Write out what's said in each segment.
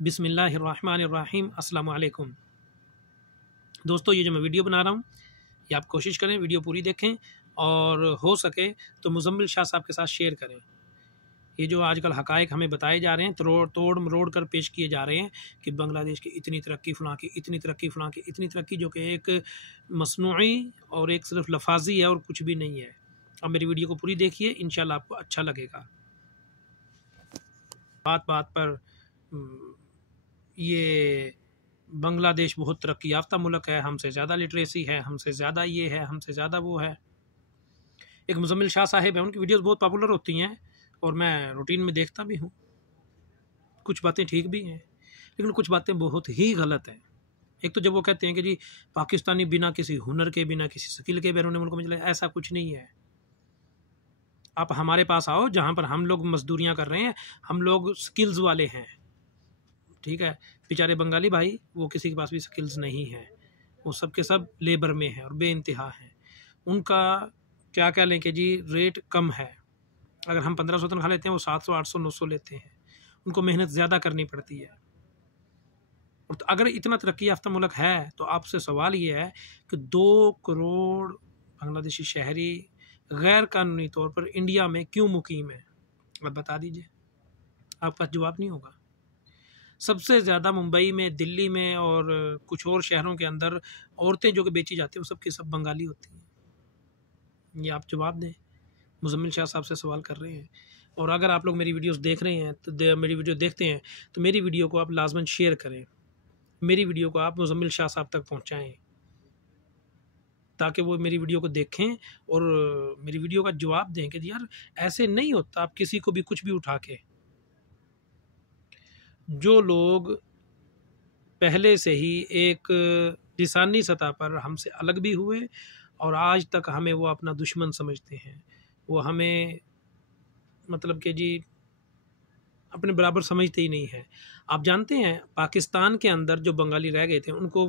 बिस्मिल्लाहिर्रहमानिर्रहीम। अस्सलाम वालेकुम दोस्तों, ये जो मैं वीडियो बना रहा हूँ ये आप कोशिश करें वीडियो पूरी देखें और हो सके तो मुज़म्मिल शाह साहब के साथ शेयर करें। ये जो आजकल हक़ाइक़ हमें बताए जा रहे हैं, तोड़ मरोड़ कर पेश किए जा रहे हैं कि बांग्लादेश की इतनी तरक्की, फ़लाँ की इतनी तरक्की, फ़लाँ की इतनी तरक्की, जो कि एक मसनूई और एक सिर्फ लफाजी है और कुछ भी नहीं है। अब मेरी वीडियो को पूरी देखिए, इंशाल्लाह आपको अच्छा लगेगा। बात बात पर ये बांग्लादेश बहुत तरक्की याफ्ता मुल्क है, हमसे ज़्यादा लिटरेसी है, हमसे ज़्यादा ये है, हमसे ज़्यादा वो है। एक मुज़म्मिल शाह साहिब है, उनकी वीडियोस बहुत पॉपुलर होती हैं और मैं रूटीन में देखता भी हूँ। कुछ बातें ठीक भी हैं लेकिन कुछ बातें बहुत ही गलत हैं। एक तो जब वो कहते हैं कि जी पाकिस्तानी बिना किसी हुनर के, बिना किसी स्किल के बैरून मुल्क में चले, ऐसा कुछ नहीं है। आप हमारे पास आओ जहाँ पर हम लोग मजदूरियाँ कर रहे हैं, हम लोग स्किल्स वाले हैं, ठीक है। बेचारे बंगाली भाई, वो किसी के पास भी स्किल्स नहीं है, वो सब के सब लेबर में है और बेइंतहा हैं। उनका क्या कह लें कि जी रेट कम है। अगर हम 1500 तनख्वाह लेते हैं, वो 700 800 900 लेते हैं। उनको मेहनत ज़्यादा करनी पड़ती है। और तो अगर इतना तरक्की याफ्ता मुल्क है तो आपसे सवाल ये है कि 2 करोड़ बांग्लादेशी शहरी गैर कानूनी तौर पर इंडिया में क्यों मुकीम है? अब बता दीजिए, आपका जवाब नहीं होगा। सबसे ज़्यादा मुंबई में, दिल्ली में और कुछ और शहरों के अंदर औरतें जो कि बेची जाती हैं वो सब की सब बंगाली होती हैं। ये आप जवाब दें। मुज़म्मिल शाह साहब से सवाल कर रहे हैं। और अगर आप लोग मेरी वीडियोस देख रहे हैं तो मेरी वीडियो देखते हैं तो मेरी वीडियो को आप लाजमन शेयर करें। मेरी वीडियो को आप मुज़म्मिल शाह साहब तक पहुँचाएँ ताकि वो मेरी वीडियो को देखें और मेरी वीडियो का जवाब दें कि यार ऐसे नहीं होता। आप किसी को भी कुछ भी उठा के, जो लोग पहले से ही एक लिसानी सतह पर हमसे अलग भी हुए और आज तक हमें वो अपना दुश्मन समझते हैं, वो हमें मतलब कि जी अपने बराबर समझते ही नहीं है। आप जानते हैं पाकिस्तान के अंदर जो बंगाली रह गए थे उनको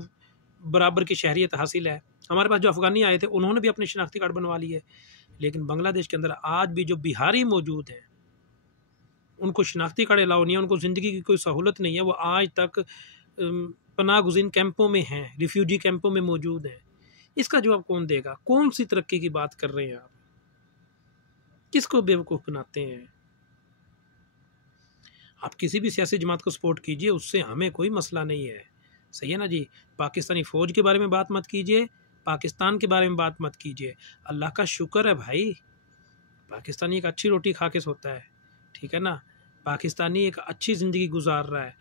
बराबर की शहरियत हासिल है। हमारे पास जो अफ़गानी आए थे उन्होंने भी अपने शनाख्ती कार्ड बनवा लिए, लेकिन बांग्लादेश के अंदर आज भी जो बिहारी मौजूद हैं उनको शनाख्ती कार्ड अलाउ नहीं है, उनको ज़िंदगी की कोई सहूलत नहीं है। वो आज तक पनाह गुज़ीन कैंपों में हैं, रिफ्यूजी कैंपों में मौजूद हैं। इसका जवाब कौन देगा? कौन सी तरक्की की बात कर रहे हैं आप? किसको बेवकूफ़ बनाते हैं? आप किसी भी सियासी जमात को सपोर्ट कीजिए, उससे हमें कोई मसला नहीं है, सही है ना जी। पाकिस्तानी फ़ौज के बारे में बात मत कीजिए, पाकिस्तान के बारे में बात मत कीजिए। अल्लाह का शुक्र है भाई, पाकिस्तानी एक अच्छी रोटी खा के सोता है, ठीक है ना। पाकिस्तानी एक अच्छी ज़िंदगी गुजार रहा है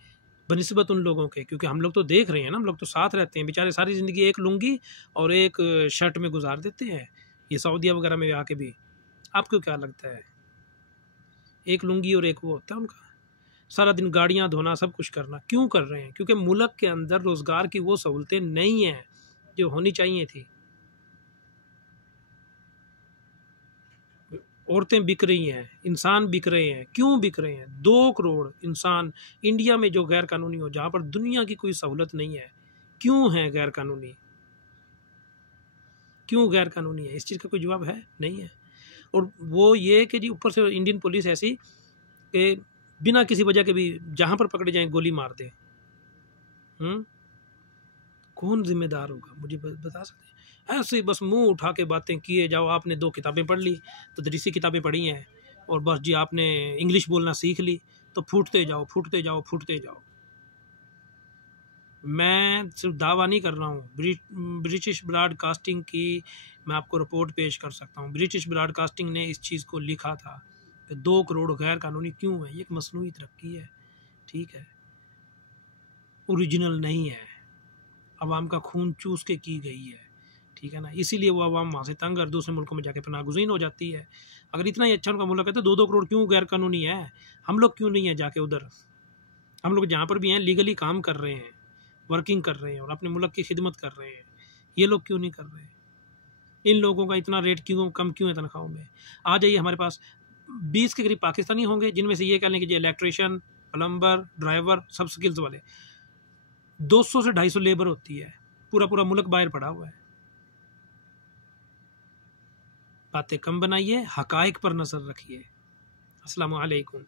बनिस्बत उन लोगों के, क्योंकि हम लोग तो देख रहे हैं ना, हम लोग तो साथ रहते हैं। बेचारे सारी ज़िंदगी एक लुंगी और एक शर्ट में गुजार देते हैं, ये सऊदीया वगैरह में आके भी। आपको क्या लगता है? एक लुंगी और एक वो होता है उनका, सारा दिन गाड़ियाँ धोना, सब कुछ करना। क्यों कर रहे हैं? क्योंकि मुल्क के अंदर रोज़गार की वो सहूलतें नहीं हैं जो होनी चाहिए थी। औरतें बिक रही हैं, इंसान बिक रहे हैं। क्यों बिक रहे हैं? 2 करोड़ इंसान इंडिया में जो गैर कानूनी हो, जहाँ पर दुनिया की कोई सहूलत नहीं है, क्यों है गैर कानूनी? क्यों गैर कानूनी है? इस चीज़ का कोई जवाब है नहीं है। और वो ये कि जी ऊपर से इंडियन पुलिस ऐसी कि बिना किसी वजह के भी जहाँ पर पकड़े जाएं गोली मार दें। कौन जिम्मेदार होगा? मुझे बता सकते हैं? ऐसे ही बस मुंह उठा के बातें किए जाओ। आपने 2 किताबें पढ़ ली, तदरीसी किताबें पढ़ी हैं और बस जी आपने इंग्लिश बोलना सीख ली तो फूटते जाओ, फूटते जाओ, फूटते जाओ। मैं सिर्फ दावा नहीं कर रहा हूँ। ब्रिटिश ब्रॉडकास्टिंग की मैं आपको रिपोर्ट पेश कर सकता हूँ। ब्रिटिश ब्रॉडकास्टिंग ने इस चीज़ को लिखा था कि 2 करोड़ गैर कानूनी क्यों है। ये एक मसनूई तरक्की है, ठीक है, ओरिजिनल नहीं है, अवाम का खून चूस के की गई है, ठीक है ना। इसीलिए वो अवाम वहाँ से तंग और दूसरे मुल्कों में जाके पनाह गुज़ीन हो जाती है। अगर इतना ही अच्छा उनका मुल्क है तो 2-2 करोड़ क्यों गैर कानूनी है? हम लोग क्यों नहीं है जाके उधर? हम लोग जहाँ पर भी हैं लीगली काम कर रहे हैं, वर्किंग कर रहे हैं और अपने मुल्क की खिदमत कर रहे हैं। ये लोग क्यों नहीं कर रहे? इन लोगों का इतना रेट क्यों कम क्यों है तनख्वाहों में? आ जाइए, हमारे पास 20 के करीब पाकिस्तानी होंगे, जिनमें से ये कह लें कि इलेक्ट्रिशियन, प्लम्बर, ड्राइवर, सब स्किल्स वाले। 200 से 250 लेबर होती है। पूरा मुल्क बाहर पड़ा हुआ है। बातें कम बनाइए, हकाइक पर नज़र रखिए। अस्सलामु अलैकुम।